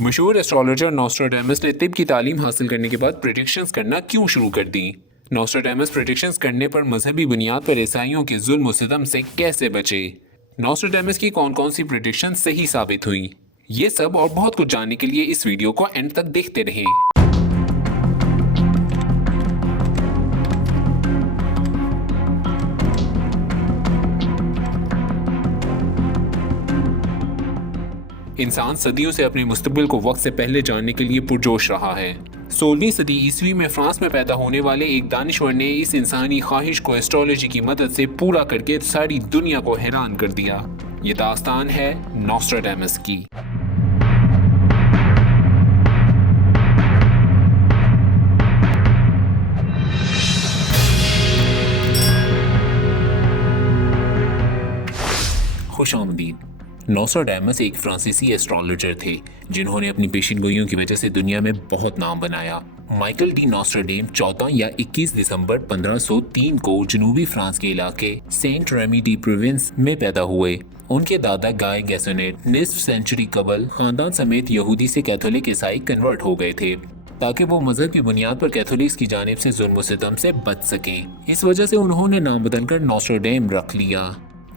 مشہور ایسٹرالوجر نوسٹراڈیمس نے طب کی تعلیم حاصل کرنے کے بعد پریڈکشنز کرنا کیوں شروع کر دی؟ نوسٹراڈیمس پریڈکشنز کرنے پر مذہبی بنیاد پر عیسائیوں کے ظلم و ستم سے کیسے بچے؟ نوسٹراڈیمس کی کون کون سی پریڈکشن صحیح ثابت ہوئی؟ یہ سب اور بہت کچھ جاننے کے لیے اس ویڈیو کو اینڈ تک دیکھتے رہیں۔ انسان صدیوں سے اپنے مستقبل کو وقت سے پہلے جاننے کے لیے پرجوش رہا ہے۔ 16ویں صدی عیسوی میں فرانس میں پیدا ہونے والے ایک دانشور نے اس انسانی خواہش کو ایسٹرالوجی کی مدد سے پورا کر کے ساری دنیا کو حیران کر دیا۔ یہ داستان ہے نوسٹراڈیمس کی۔ خوش آمدید۔ نوسٹراڈیمس ایک فرانسیسی ایسٹرالوجر تھے جنہوں نے اپنی پیشن گوئیوں کی وجہ سے دنیا میں بہت نام بنایا۔ مائیکل ڈی نوسٹراڈیم 14 یا 21 دسمبر 1503 کو جنوبی فرانس کے علاقے سینٹ ریمی ڈی پروونس میں پیدا ہوئے۔ ان کے دادا گائے گیسونیٹ نصف سینچری قبل خاندان سمیت یہودی سے کیتھولک عیسائی کنورٹ ہو گئے تھے تاکہ وہ مذہب کی بنیاد پر کیتھولکس کی جانب سے ظلم و ستم سے بچ سکیں۔ اس وجہ سے انہوں نے نام بدل کر نوسٹراڈیم رکھ لیا۔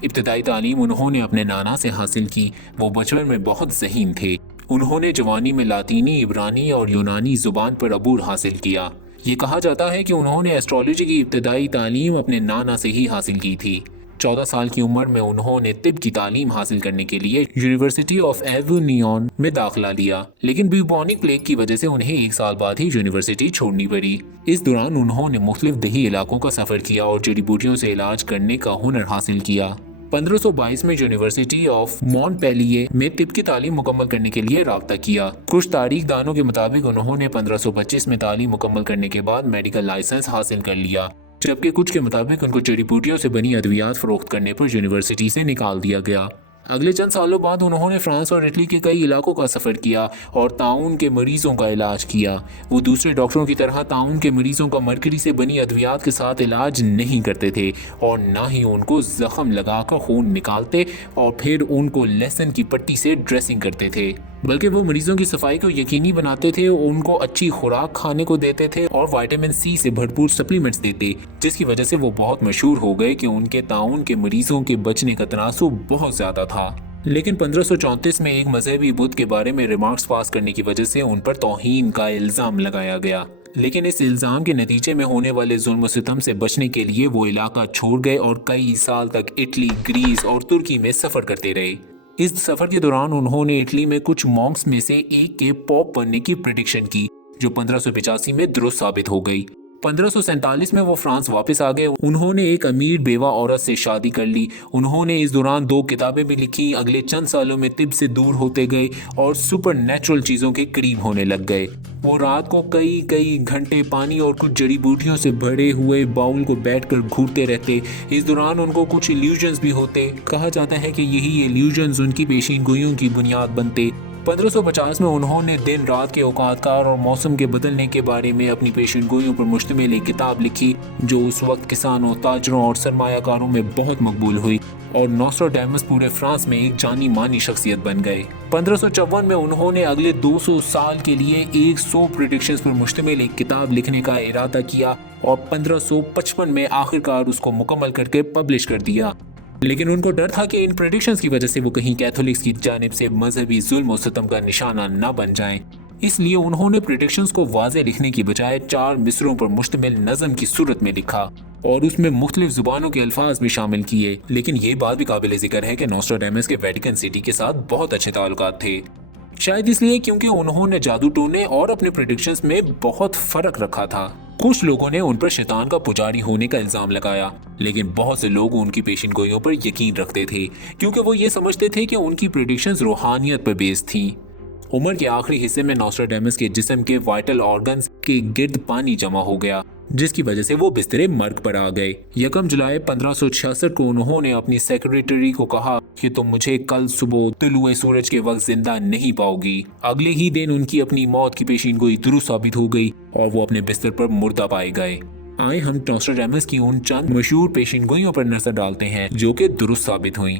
ابتدائی تعلیم انہوں نے اپنے نانا سے حاصل کی۔ وہ بچپن میں بہت ذہین تھے۔ انہوں نے جوانی میں لاطینی، عبرانی اور یونانی زبان پر عبور حاصل کیا۔ یہ کہا جاتا ہے کہ انہوں نے ایسٹرالوجی کی ابتدائی تعلیم اپنے نانا سے ہی حاصل کی تھی۔ 14 سال کی عمر میں انہوں نے طب کی تعلیم حاصل کرنے کے لیے یونیورسٹی آف ایونیون میں داخلہ لیا، لیکن بیوبونک پلیگ کی وجہ سے انہیں 1 سال بعد ہی یونیورسٹی چھوڑنی پڑی۔ اس دوران انہوں نے مختلف دیہی علاقوں کا سفر کیا اور جڑی بوٹیوں سے علاج کرنے کا ہنر حاصل کیا۔ 1522 میں یونیورسٹی آف مونٹ پیلیے میں طب کی تعلیم مکمل کرنے کے لیے رابطہ کیا۔ کچھ تاریخ دانوں کے مطابق انہوں نے 1525 میں تعلیم مکمل کرنے کے بعد میڈیکل لائسنس حاصل کر لیا، جبکہ کچھ کے مطابق ان کو جڑی بوٹیوں سے بنی ادویات فروخت کرنے پر یونیورسٹی سے نکال دیا گیا۔ اگلے چند سالوں بعد انہوں نے فرانس اور اٹلی کے کئی علاقوں کا سفر کیا اور طاعون کے مریضوں کا علاج کیا۔ وہ دوسرے ڈاکٹروں کی طرح طاعون کے مریضوں کا مرکری سے بنی ادویات کے ساتھ علاج نہیں کرتے تھے اور نہ ہی ان کو زخم لگا کر خون نکالتے اور پھر ان کو لہسن کی پٹی سے ڈریسنگ کرتے تھے، بلکہ وہ مریضوں کی صفائی کو یقینی بناتے تھے، ان کو اچھی خوراک کھانے کو دیتے تھے اور وٹامن سی سے بھرپور سپلیمنٹس دیتے، جس کی وجہ سے وہ بہت مشہور ہو گئے کہ ان کے طاعون کے مریضوں کے بچنے کا تناسب بہت زیادہ تھا۔ لیکن 1534 میں ایک مذہبی بدھ کے بارے میں ریمارکس پاس کرنے کی وجہ سے ان پر توہین کا الزام لگایا گیا، لیکن اس الزام کے نتیجے میں ہونے والے ظلم و ستم سے بچنے کے لیے وہ علاقہ چھوڑ گئے اور کئی سال تک اٹلی، گریس اور ترکی میں سفر کرتے رہے۔ اس سفر کے دوران انہوں نے اٹلی میں کچھ مونکس میں سے ایک کے پوپ بننے کی پریڈکشن کی، جو 1585 میں درست ثابت ہو گئی۔ 1547 میں وہ فرانس واپس آ گئے۔ انہوں نے ایک امیر بیوہ عورت سے شادی کر لی۔ انہوں نے اس دوران 2 کتابیں بھی لکھی۔ اگلے چند سالوں میں طب سے دور ہوتے گئے اور سپر نیچرل چیزوں کے قریب ہونے لگ گئے۔ وہ رات کو کئی گھنٹے پانی اور کچھ جڑی بوٹیوں سے بھرے ہوئے باؤل کو بیٹھ کر گھورتے رہتے۔ اس دوران ان کو کچھ ایلیوژنز بھی ہوتے۔ کہا جاتا ہے کہ یہی ایلیوژنز ان کی پیشین گوئیوں کی بنیاد بنتے۔ 1550 میں انہوں نے دن رات کے اوقات کار اور موسم کے بدلنے کے بارے میں اپنی پیشین گوئیوں پر مشتمل ایک کتاب لکھی، جو اس وقت کسانوں، تاجروں اور سرمایہ کاروں میں بہت مقبول ہوئی اور نوسٹراڈیمس پورے فرانس میں ایک جانی مانی شخصیت بن گئے۔ 1554 میں انہوں نے اگلے 200 سال کے لیے 100 پریڈکشنز پر مشتمل ایک کتاب لکھنے کا ارادہ کیا اور 1555 میں آخرکار اس کو مکمل کر کے پبلش کر دیا۔ لیکن ان کو ڈر تھا کہ ان پریڈکشنز کی وجہ سے وہ کہیں کیتھولکس کی جانب سے مذہبی ظلم و ستم کا نشانہ نہ بن جائیں۔ اس لیے انہوں نے پریڈکشنز کو واضح لکھنے کی بجائے 4 مصروں پر مشتمل نظم کی صورت میں لکھا اور اس میں مختلف زبانوں کے الفاظ بھی شامل کیے۔ لیکن یہ بات بھی قابل ذکر ہے کہ نوسٹراڈیمس کے ویٹیکن سٹی کے ساتھ بہت اچھے تعلقات تھے، شاید اس لیے کیونکہ انہوں نے جادو ٹونے اور اپنے پریڈکشنز میں بہت فرق رکھا تھا۔ کچھ لوگوں نے ان پر شیطان کا پجاری ہونے کا الزام لگایا، لیکن بہت سے لوگ ان کی پیشین گوئیوں پر یقین رکھتے تھے کیونکہ وہ یہ سمجھتے تھے کہ ان کی پریڈکشنز روحانیت پر بیس تھیں۔ عمر کے آخری حصے میں نوسٹراڈیمس کے جسم کے وائٹل آرگنز کے گرد پانی جمع ہو گیا، جس کی وجہ سے وہ بستر مرگ پر آ گئے۔ 1 جولائی 1566 کو انہوں نے اپنی سیکریٹری کو کہا کہ تم مجھے کل صبح طلوع سورج کے وقت زندہ نہیں پاؤ گی۔ اگلے ہی دن ان کی اپنی موت کی پیشین گوئی درست ثابت ہو گئی اور وہ اپنے بستر پر مردہ پائے گئے۔ آئے ہم نوسٹراڈیمس کی ان چند مشہور پیشین گوئیوں پر نظر ڈالتے ہیں جو کہ درست ثابت ہوئیں۔